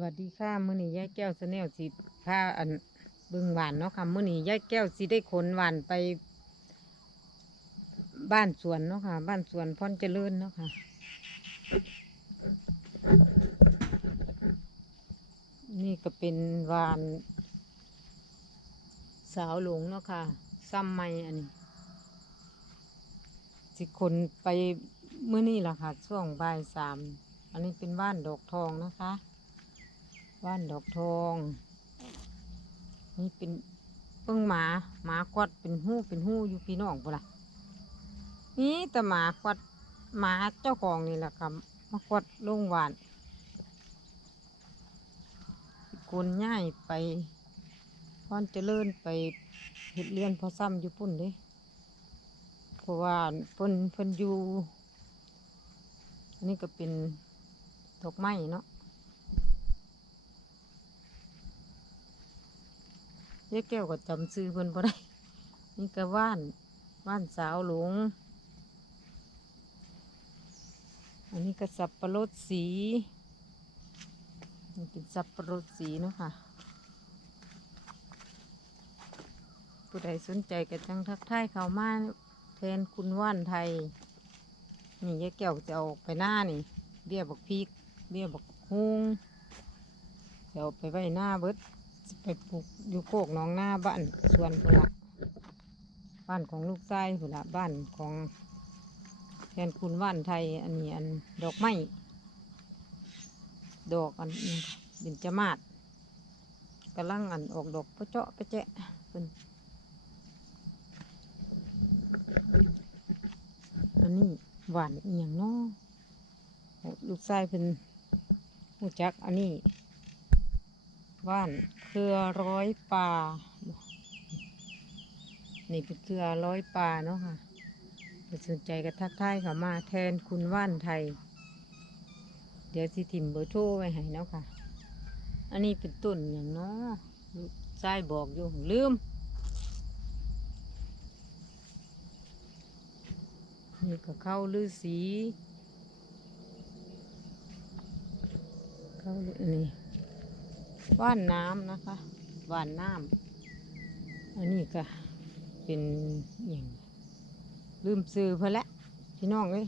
วัสดีค่ะมื้อนี้ยายแก้วสแนลสิพาอันเบิ่งหวานเนาะค่ะมื้อนี้ยายแก้วสิได้ขนหวานไป บ้านสวนเนาะค่ะ บ้านสวนพรเจริญเนาะค่ะ นี่ก็เป็นหวาน สาวหลงเนาะค่ะซ้ำไม่อันนี้ สิคนไปเมื่อนี้ล่ะค่ะ ช่วงบ่ายสามอันนี้เป็นบ้านดอกทองนะคะ บ้านดอกทอง นี่เป็นเปิ้งหมาหมาควัดเป็นหู้เป็นหู้อยู่พี่น้องปะล่ะนี่แต่หมาควัดหมาเจ้าของนี่แหละค่ะมาควัดลงหวานกนย่ายไปพอนเจริญไปเห็ดเลี้ยนพอซ้ำอยู่ปุ่นเด้เพราะว่าเพิ่นเพิ่นอยู่อันนี้ก็เป็นดอกไม้เนาะ ยายแก้วก็จำซื้อเพิ่นบ่ได้ นี่ก็ว่านว่านสาวหลง อันนี้ก็สับประรดสีนี่เป็นสับประรดสีเนาะค่ะ ผู้ใดสนใจก็จังทักทายเข้ามาแทนคุณว่านไทย นี่ยายแก้วจะเอาไปหน้านี่เบี้ยบักพริกเบี้ยบักฮุงจะเอาไปไว้หน้าเบิด ไปปลูกอยู่โคกน้องหน้าบ้านสวนพุนละบ้านของลูกชายพุนละบ้านของแทนคุณว่านไทย อันนี้อันดอกไม้ดอกอันนี้เบญจมาศกำลังอันออกดอกปะเจาะปะแจะเป็นอันนี้หวานอหย่างเนาะลูกชายเป็นหูจักอันนี้ ว่านเครือร้อยปลานี่เป็นเครือร้อยปลาเนาะค่ะสนใจก็ทักทายเขามาแทนคุณว่านไทย เดี๋ยวสิทิมเบอร์โทรไว้ให้เนาะค่ะ อันนี้เป็นต้นอย่างเนาะลูกชายบอกอยู่ลืมนี่ก็เข้าลือสีเข้าลือนี่ ว่านน้ำนะคะว่านน้ำอันนี้ก็เป็นอย่างลืมซื้อเพอละพี่น้องเอ้ย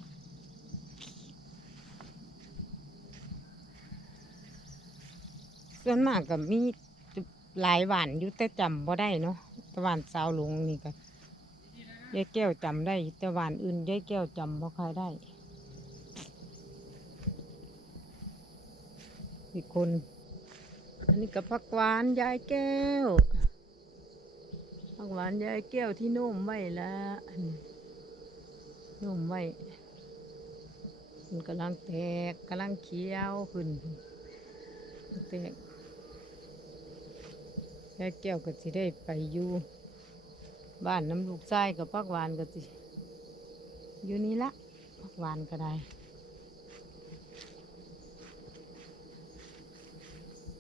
ส่วนมากก็มีหลายหวานอยู่แต่จำบ่ได้เนาะต่หวานสาวหลงนี่ก็ยายแก้วจำได้แต่หวานอื่นยายแก้วจำบ่ค่อยได้อีกคน อันนี้กับผักหวานยายแก้วผักหวานยายแก้วที่นุ่มไว้ละนุ่มไว้มันกำลังแตกกำลังเขียวขึ้นแตกยายแก้วก็สิได้ไปอยู่บ้านน้ำลูกไส้กับพักหวานก็สิอยู่นี่ละพักหวานก็ได้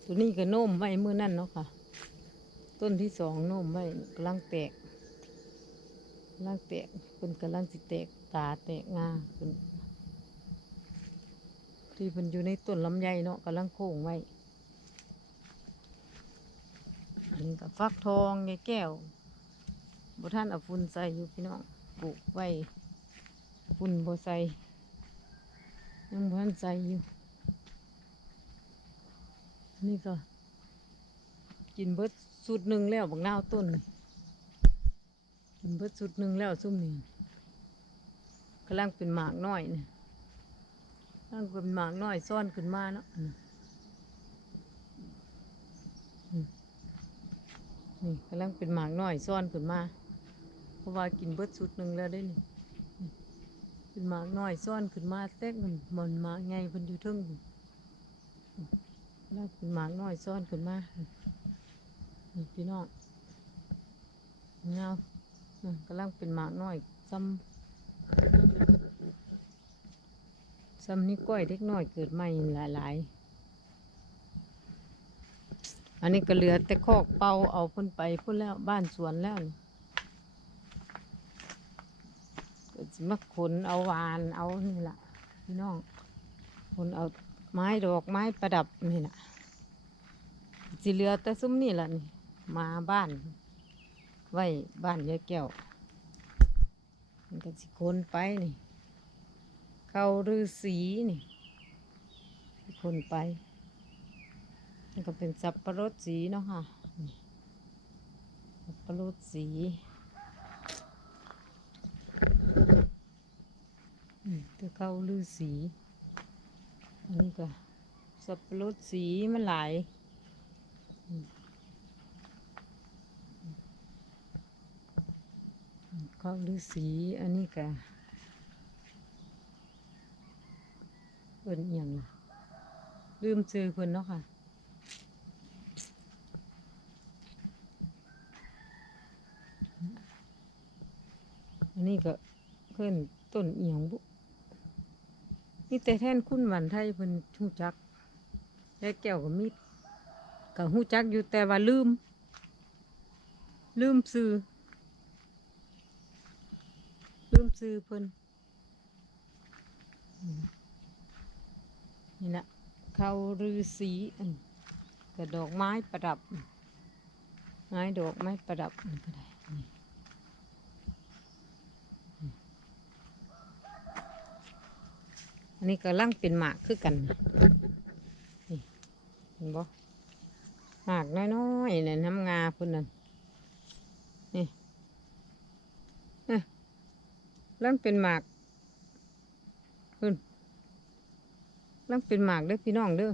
ตัวนี้ก็โน้มไว้เมื่อนั่นเนาะค่ะ ต้นที่สองโน้มไว้กำลังแตกกำลังแตกเป็นกำลังสิแตกตาแตกงาเป็นที่มันอยู่ในต้นลำไยเนาะกำลังโค้งไว้อันนี้ก็ฟักทองยายแก้วบ่ท่านเอาฝุ่นใส่อยู่พี่น้องปลูกไว้ฝุ่นบ่ใส่ยังบ่ท่านใส่อยู่ นี่ก็ กินเบิดสุดหนึ่งแล้วบักนาวต้นกินเบิดสุดหนึ่งแล้วซุ่มนี่กำลังเป็นหมากน้อยเนี่ยกำลังเป็นหมากน้อยซ่อนขึ้นมาเนาะนี่กำลังเป็นหมากน้อยซ่อนขึ้นมา เพราะว่ากินเบิดสุดหนึ่งแล้วได้นี่เป็นหมากน้อยซ่อนขึ้นมาแตกมันมันหมากไงเพิ่นอยู่ทึ่ง นี่แล้วเป็นหมากน้อยซ่อนขึ้นมานี่พี่น้องเงาอืมกำลังเป็นหมากน้อยซ้ำซ้ำนี่ก้อยเด็กน้อยเกิดใหม่หลาย ๆ อันนี้ก็เหลือแต่คอกเป่าเอาพุ่นไปพุ่นแล้วบ้านสวนแล้วก็สิมาขนเอาวานเอานี่แหละพี่น้องขนเอา ไม้ดอกไม้ประดับนี่แหละสิเหลือแต่ซุ้มนี่ละนี่มาบ้าน ไว้บ้านยายแก้ว มันก็สิคนไปนี่ เข้าฤาษีนี่คนไปมันก็เป็นสับปะรดสีเนาะค่ะสับปะรดสีอืมจะเข้าฤาษี อันนี้ก็สับปะรดสีมันหลายเข้าฤาษีอันนี้ก็เพิ่นอย่างลืมชื่อเพิ่นเนาะค่ะอันนี้ก็เพิ่นต้นเอียงบุ นี่แต่แท่นคุณหวันไทยเพิ่นหูจักยายแก้วก็มีก็หูจักอยู่แต่ว่าลืม ลืมซื้อลืมซื้อเพิ่นนี่นะเขาฤาษีอันกระดอกไม้ประดับ ไม้ดอกไม้ประดับก็ได้นี่อืม อันนี้ก็ลังเป็นหมากคือกันนี่เห็นบ่หมากน้อยๆเนี่ยน้ำงาพิ่นนั่นนี่นี่ลังเป็นหมากขึ้นลังเป็นหมากเด้อพี่น้องเด้อ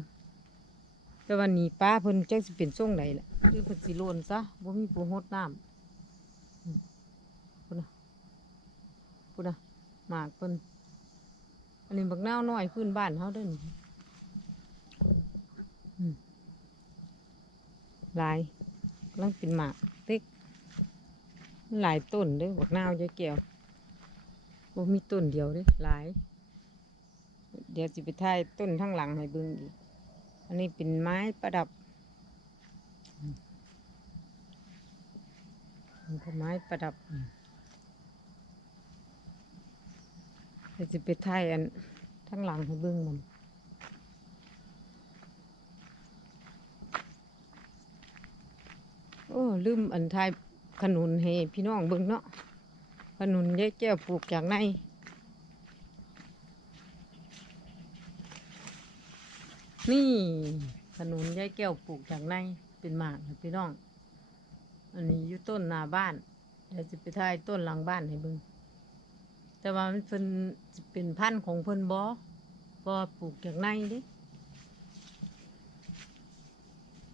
แต่วันนี้ป้าเพิ่นแจักสิเป็นส่งใดล่ะหรือเพิ่นสิโลนซะบ่มีปูหดน้ำพุ่นนะพุ่นนะหมากเพิ่น อันนี้บักนาวน้อยพื้นบ้านเฮาด้อนี่อืมหลายลังเป็นหมากเล็กหลายต้นด้อบักนาวยายแก้วบ่มีต้นเดียวด้หลาย เดี๋ยวสิไปถ่ายต้นทั้งหลังให้เบิ่งอีกอันนี้เป็นไม้ประดับก็ไม้ประดับอืมเดี๋ยวสิไปถ่ายอันทั้งหลังให้เบิ่งมันโอ้ลืมอันถ่ายขนุนให้พี่น้องเบิ่งเนาะขนุนยายแก้วปลูกจากในนี่ขนุนยายแก้วปลูกจากในเป็นหมากพี่น้อง อันนี้อยู่ต้นหน้าบ้านเดี๋ยวจะไปถ่ายต้นหลังบ้านให้เบิ่ง แต่ว่ามันเป็นเป็นพันธุ์ของเพิ่นบ่บ่ปลูกจากในเด้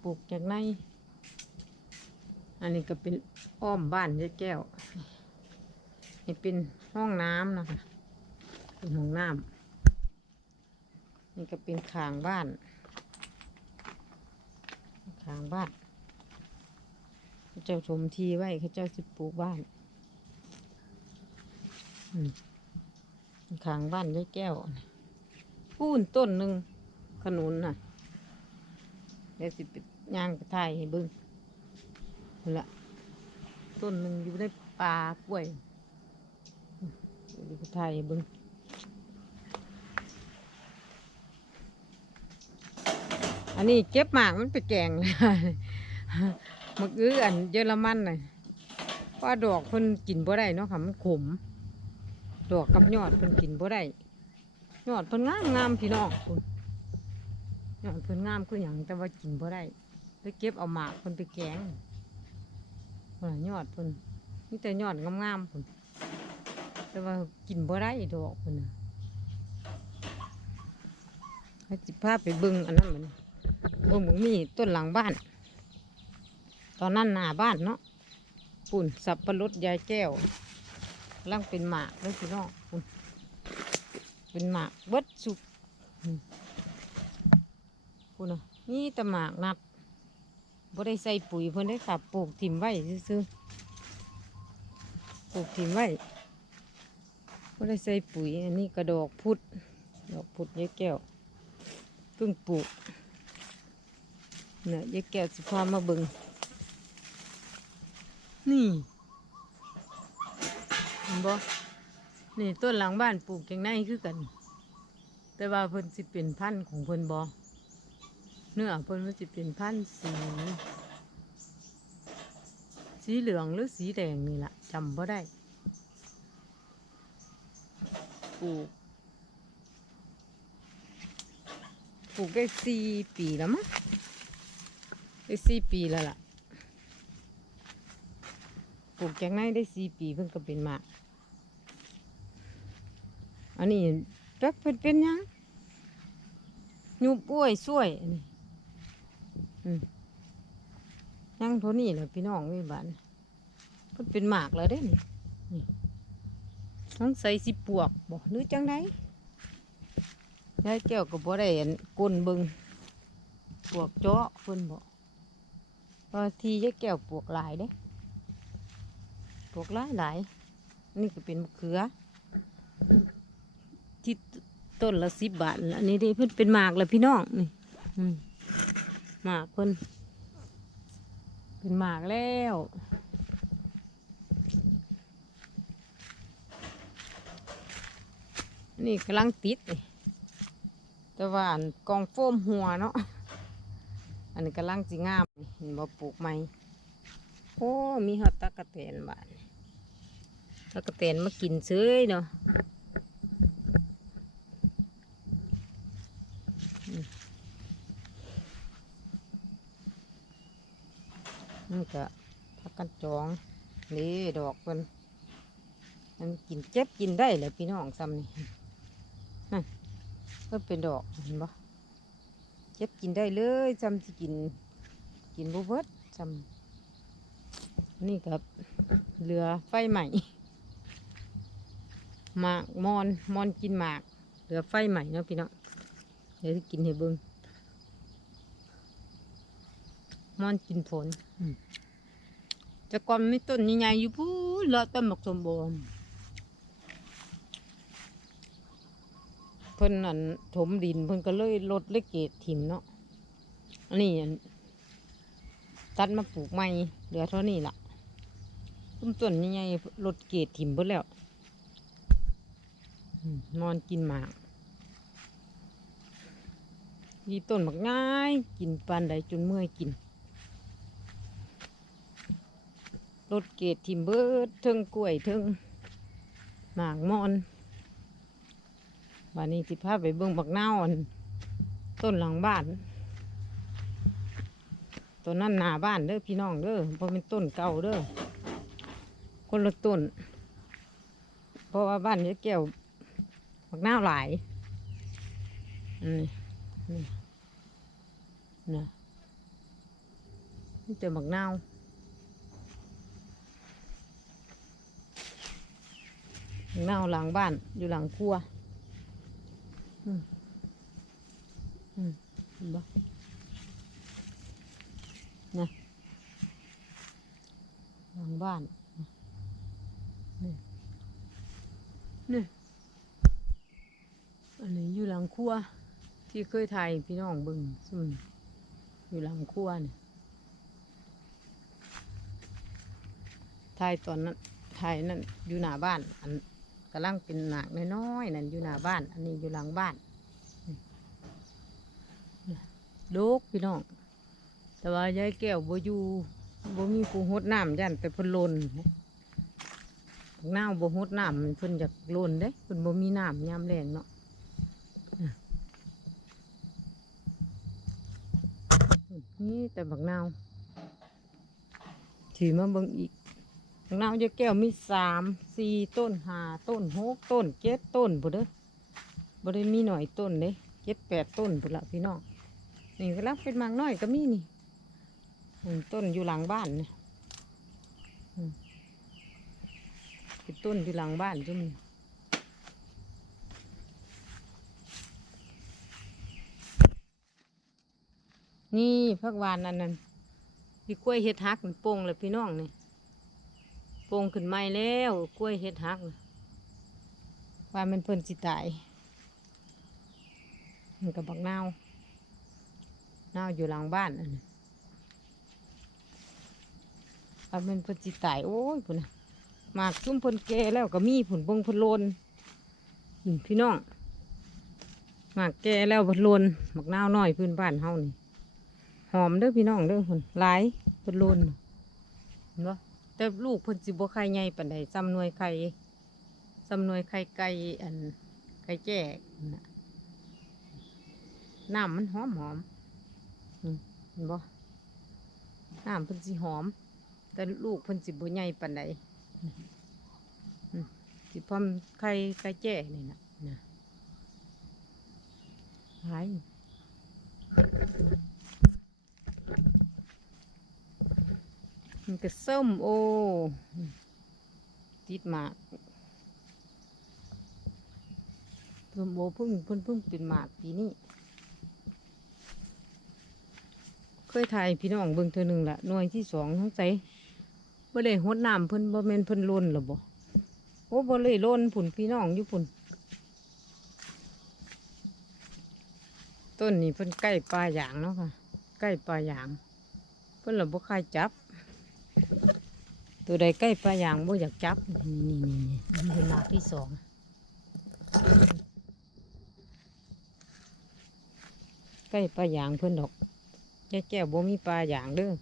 ปลูกจากใน อันนี้ก็เป็นอ้อมบ้านยายแก้ว นี่เป็นห้องน้ำนะคะ เป็นห้องน้ำนี่ก็เป็นขางบ้านขางบ้านเขาเจ้าชมทีไว้เขาเจ้าสิปลูกบ้าน ขางบ้านยายแก้วปูนต้นหนึ่งขนุนน่ะเดี๋ยวสิไปย่างไปถ่ายให้เบิ้งนั่ละต้นหนึ่งอยู่ในป่ากล้วยดูไปถ่ายให้เบึงอันนี้เก็บหมากมันไปแกงมักอื้ออันเยอรมันน่ะเพราะว่าดอกเพิ่นกินบ่ได้เนาะค่ะมันขม ดอกกับยอดเพิ่นกินบ่ได้ยอดเพิ่นงามงามพี่น้องคุณยอดเพิ่นงามคือหยังแต่ว่ากินบ่ได้ไปเก็บเอาหมากเพิ่นไปแกงยอดเพิ่นมีแต่ยอดงามๆพุ่นแต่ว่ากินบ่ได้ดอกมันน่ะให้จิพาไปเบิ่งอันนั้นมันเบิ่งหมูมีต้นหลังบ้าน ตอนนั้นหน้าบ้านเนาะปุ่นสับปะรดยายแก้ว กำลังเป็นหมากเลยพี่น้องเป็นหมากเบิดสุกอืมปุ่นน่ะนี่แต่หมากนัดบ่ได้ใส่ปุ๋ยเพิ่นได้ขับปลูกถิ่มไว้ซื่อปลูกถิ่มไว้ก็ได้ใส่ปุ๋ย อันนี้กระดอกพุดดอกพุดยายแก้วเพิ่งปลูกเนี่ยยายแก้วสิพามาเบิงนี่ บ่นี่ต้นหลังบ้านปลูกอย่างในคือกัน แต่ว่าเพิ่นสิเป็นพันธุ์ของเพิ่นบ่เนื้อเพิ่นมันจะเป็นพันธุ์สี สีเหลืองหรือสีแดงนี่แหละจำบ่ได้ปลูกปลูกได้สี่ปีแล้วมั้งได้สี่ปีแล้วล่ะ ปลูกจากไหนได้สี่ปีเพิ่งก็เป็นหมาก อันนี้จักเพิ่นเป็นยังยุบอ้วยช่วยนนี้อืมยังเท่านี้แหละพี่น้องวิบันเพิ่นเป็นหมากแล้วเด้นี่นี่ต้องใส่สิปวกบอกหรือจังไดยายแก้วก็บ่ได้อันกลนบิงปวกเจาะเพิ่นบอกบางทียายแก้วปวกหลายเด้ปวกหลายหลายนี่ก็เป็นมะเขือ ที่ต้นละสิบบาทอันนี้เด้เพิ่นเป็นหมากแล้วพี่น้องนี่หมากเพิ่นเป็นหมากแล้วนี่กำลังติดนี่แต่ว่าอันกองโฟมหัวเนาะ อันนี้กำลังสิงามเห็นบ่ปลูกใหมโอ้ มีฮอตตะกะแตนบานตะกะแตนมากินเซ้ยเนาะอืมนี่ก็พั กันจองนี่ดอกเพิ่นมันกินเจ็บกินได้เลยพี่น้องซ้ำนี่นั่นเพิ่นเป็นดอกเห็นบ่เจ็บกินได้เลยซ้ำที่กินกินบ่เบิดซ้ำนี่กับเรือไฟใหม่หมากมอนมอนกินหมากเรือไฟใหม่เนาะพี่น้องเดี๋ยวกินให้เบิ่งมอนกินผลอืม แต่ก่อนมีต้นใหญ่ๆอยู่พูนเลาะต้นหมกสมบูรณ์เพิ่นนั่นถมดินเพิ่นก็เลยลดเลขเกตถิ่มเนาะอันนี้ตัดมาปลูกใหม่เหลือเท่านี้ล่ะต้นต้นใหญ่ๆลดเกตถิ่มเบิดแล้วนอนกินหมากมีต้นหมากง่าย กินปานใดจนเมื่อยกิน รถเกตทิมเบิดเทิงกล้วยเทิงหมากมอนบานนี้สิพาไปเบิ่งบักนาวอันต้นหลังบ้านต้นนั้นหน้าบ้านเด้อพี่น้องเด้อเพราะเป็นต้นเก่าเด้อคนละต้น เพราะว่าบ้านนี้แก้วบักนาวหลายอืมนี่นะนี่แต่บักนาว เน่าหลังบ้านอยู่หลังครัวอืมอืมเห็นปะนะหลังบ้านนี่นี่อันนี้อยู่หลังครัวที่เคยถ่ายพี่น้องบึงซุ่มอยู่หลังครัวนี่ถ่ายตอนนั้นถ่ายนั่นอยู่หน้าบ้านอัน กำลังเป็นหนักน้อยๆนั่นอยู่หน้าบ้าน อันนี้อยู่หลังบ้านลูกพี่น้อง แต่ว่ายายแก้วบ่อยู่บ่มีผู้หดน้ำยันแต่เพิ่นลนน้าวบ่หดน้ำมันเพิ่นอยากลนเด้เพิ่นบ่มีน้ำยามแรงเนาะน่ะนี่แต่บักนาวถือมาเบิ่งอีก นาวยาแก้วมีสามสี่ต้นห้าต้นหกต้นเจ็ดต้นพุ่นเด้อบ่ได้มีหน่อยต้นเด้เจ็ดแปดต้นพุ่นละพี่น้องนี่ก็รับเป็นมากน้อยก็มีนี่ต้นอยู่หลังบ้านนี่อืมเป็นต้นอยู่หลังบ้านจุ่มนี่นี่พักวานอันนั้นพี่กล้วยเฮ็ดฮักมันโป่งเลยพี่น้องนี่ โป่งขึ้นไม้แล้วกล้วยเฮ็ดหักว่ามันเพิ่นสิตายมันกับบักนาวนาอยู่หลังบ้านอันนี้ว่ามันเพิ่นสิตายโอ้ยพุ่นนะหมากซุ่มเพิ่นแก่แล้วก็มีผุนบงเพิ่นโลนพี่น้องหมากแก่แล้วเพิ่นโลนบักนาวน้อยพื้นบ้านเฮานี่หอมเด้อพี่น้องเด้อคนหลายเพิ่นโลนเห็นบ่ แต่ลูกเพิ่นสิบ่ไข่ใหญ่ปานใดซ้ำหน่วยไข่ซ้ำหน่วยไข่ไก่อันไข่แจ้นะน้ำมันหอมหอมเห็นบ่น้ำเพิ่นสิหอม แต่ลูกเพิ่นสิบ่ใหญ่ปานใดสิพร้อมไข่ไข่แจ้นี่นะนะหาย มันก็ส้มโอติดหมากส้มโอพิ่งพิ่งพิ่งเป็นหมากปีนี้เคยถ่ายพี่น้องเบิ่งเธอหนึ่งละหน่วยที่สองทั้งใจบ่ได้หดน้ำเพิ่นบ่แม่นเพิ่นล้นหรอบ่โอ้บ่เลยล้นผุนพี่น้องอยู่ผุนต้นนี้เพิ่นใกล้ปลายางเนาะค่ะ ใกล้ปลายาง เพิ่นละบ่ค่ายจับ ตัวใดใกล้ปลายางบ่อยากจับ นี่นี่นี่เป็นหมากที่สองใกล้ปลายางเพิ่อนดอกแก่แก้วบ่มีปลายางเด้อ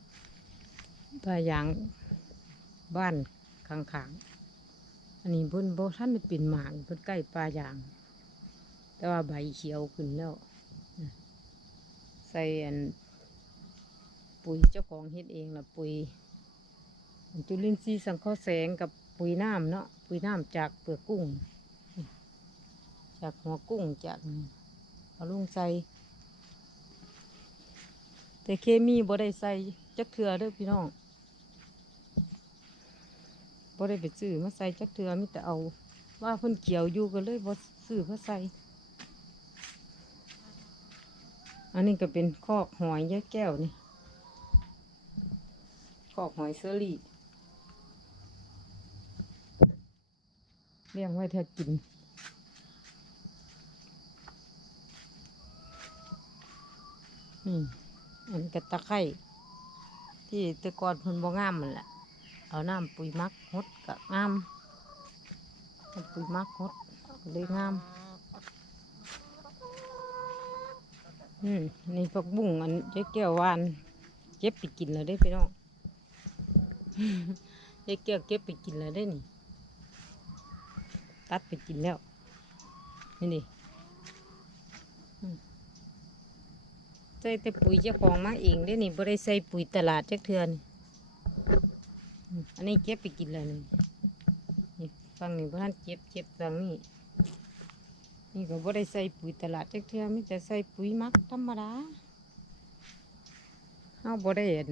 ปลายางบ้านข้างๆอันนี้เพิ่อนบ่ทันได้เป็นหมากเพิ่อนใกล้ปลายาง แต่ว่าใบเขียวขึ้นแล้ว ใส่อันปุ๋ยเจ้าของเฮ็ดเองละปุ๋ย จุลินทรีย์สังเคราะห์แสงกับปุ๋ยน้ำเนาะปุ๋ยน้ำจากเปลือกกุ้ง จากหัวกุ้งจากเอาลงใส่แต่เคมีบ่ได้ใส่จักเทือเด้อพี่น้องบ่ได้ไปซื้อมาใส่จักเทือมิแต่เอา ว่าเพิ่นเกี่ยวอยู่ก็เลยบ่ซื้อมาใส่อันนี้ก็เป็นคอกหอยยายแก้วนี่คอกหอยเซอรี่ เลี้ยงไว้เธอกิน นี่อันกระตะไคร่ที่ตะกอนพิ่นบ่งามมันแหละเอาน้ำปุ๋ยมักหดกะงามน้ำปุ๋ยมักหดเลยงามอืมนี่ผักบุ้งอันเจ๊แก้วหวานเก็บไปกินแล้วได้พี่น้องเจ๊แก้วเก็บไปกินแล้วได้นี่ ตัดไปกินแล้ว นี่นี่ใส่แต่ปุ๋ยเจ้าของมาเองได้นี่บ่ได้ใส่ปุ๋ยตลาดจักเทือนอันนี้เก็บไปกินแล้วนี่ฟังนี่พ่ท่านเจ็บเจ็บฟังนี่นี่ก็บ่ได้ใส่ปุ๋ยตลาดจักเทือมีแต่ใส่ปุ๋ยมักธรรมดาเฮาบ่ได้เห็น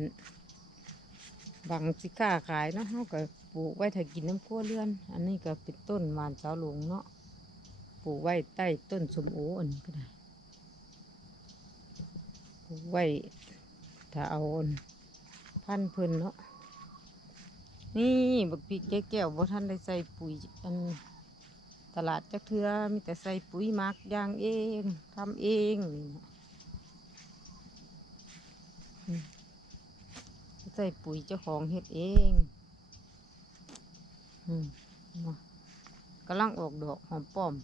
บังสิค้าขายเนาะเฮาก็ ปลูกไว้ถ้ากินน้ำครัวเรือน อันนี้ก็เป็นต้นหวานสาวหลวงเนาะปลูกไว้ใต้ต้นสมโออันก็ได้ปลูกไว้ถ้าเอาพันธุ์เพิ่นเนาะนี่บักพริกแก้วบ่ท่านได้ใส่ปุ๋ยอันตลาดจักเทือมีแต่ใส่ปุ๋ยมักยางเองทำเองนี่ใส่ปุ๋ยเจ้าของเฮ็ดเอง อืมเนาะกำลังออกดอกหอมป้อม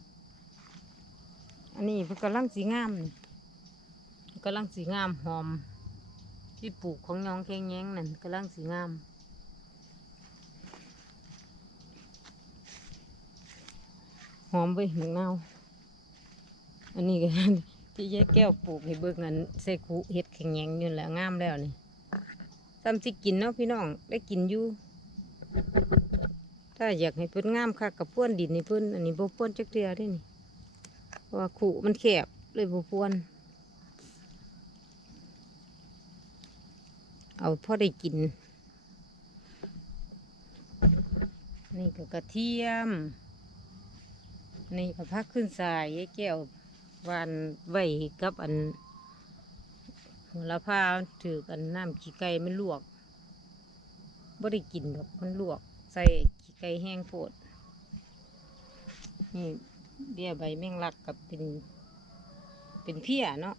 อันนี้เพิ่นกำลังสีงามนี่กำลังสีงามหอม ที่ปลูกของยองแขงแย้งนั่นกำลังสีงามหอมไปหมกนาอันนี้ก็ที่ยายแก้วปลูกให้เบิกเงินใส่คูเห็ดแข็งแยงอยู่แหละงามแล้วนี่ซ้ำสิกินเนาะพี่น้องได้กินอยู่ ถ้าอยากให้เพิ่นงามค่ะกับพ้วนดินนี่เพิ่นอันนี้บ่พ้วนจักเทือได้นี่เพราะว่าขู่มันแคบเลยบ่พ้วนเอาพอได้กิน นี่ก็กระเทียม นี่ก็พักขึ้นสายยายแก้วหวานไว้กับอันหัวละพาถือกันน้ำขี้ไก่มันลวกบ่ได้กินดอกมันลวก ใส่ข ไก่แห้งโพดนี่เบี้ยใบแมงลักกับเป็นเป็นเพี้ยเนาะ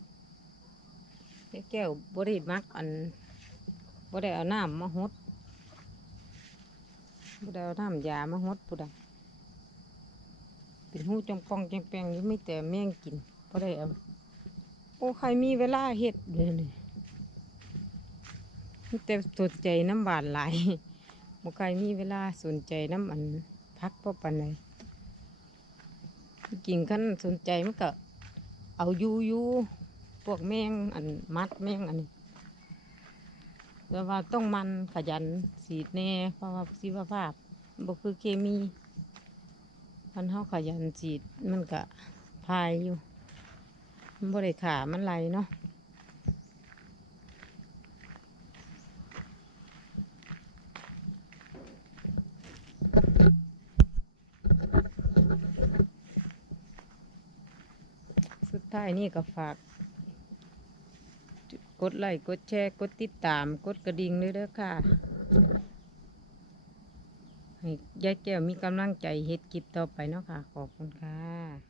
แก้วบ่ได้มักอันบ่ได้เอาน้ำมาหดบ่ได้เอาน้ำยามาหดปุดะเป็นหูจงปองจงแปงอยู่ไม่แต่แม่งกินก็ได้เอาโอ้ใครมีเวลาเห็ดเดี๋ยวนี้มีแต่สนใจน้ำบานหลายบ่ใครมีเวลาสนใจน้ำอันพักพราะปันใดที่จริงขั้นสนใจมันก็เอายู่ยู่พวกแมงอันมัดแมงอันนี้แต่ว่าต้องมันขยันสีดแน่เพราะว่าชีวภาพบ่คือเคมีพันเฮาขยันสีดมันก็พายอยู่มันบ่ได้ขามันไหลเนาะ ท้ายนี่ก็ฝาก กดไลค์กดแชร์กดติดตาม กดกระดิ่งด้วยเด้อค่ะให้ยายแก้วมีกำลังใจเฮ็ดคลิปต่อไปเนาะค่ะ ขอบคุณค่ะ